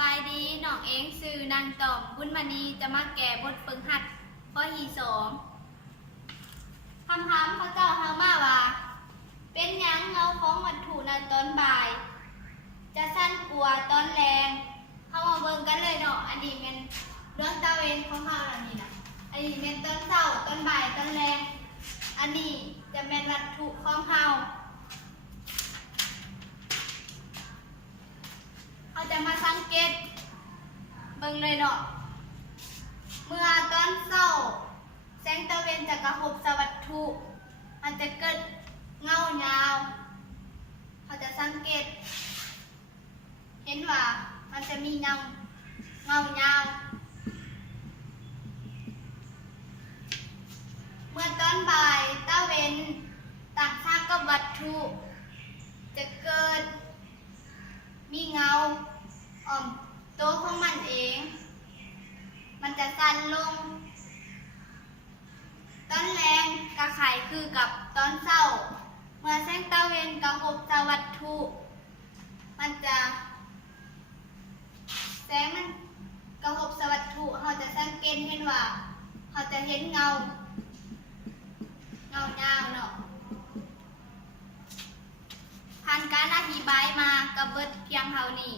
บายดีน้องเองสื่อนางตอมบุญมณีจะมาแก่บทฝึกหัดข้อที่สองคำถามเขาเจ้าเฮามาว่าเป็นหยังเงาของวัตถุในตอนบ่าย จะสั้นกว่าตอนแรงเข้ามาเบิ่งกันเลยเนาะอันนี้เป็นเรื่องตะเวนของเฮาอันนี้นะอันนี้เป็นตอนเช้าตอนบ่ายตอนแรงอันนี้จะเป็นวัตถุของเฮาเขาจะมาสังเกตเบิ่งเลยเนาะเมื่อตอนเช้าแสงตะเวนจะกระทบวัตถุมันจะเกิดเงายาวเขาจะสังเกตเห็นว่ามันจะมีเงายาวเมื่อตอนบ่ายตะเวนต่างชาติกับวัตถุจะเกิดมีเงาตัวของมันเองมันจะสั้นลงตอนแรงกระไขคือกับตอนเช้าเมื่อแสงตะเวนกระทบวัตถุมันจะแสงมันกระทบวัตถุเราจะสังเกตเห็นว่าเราจะเห็นเงายาวเนาะผ่านการอธิบายมากระเบิดเพียงเท่านี้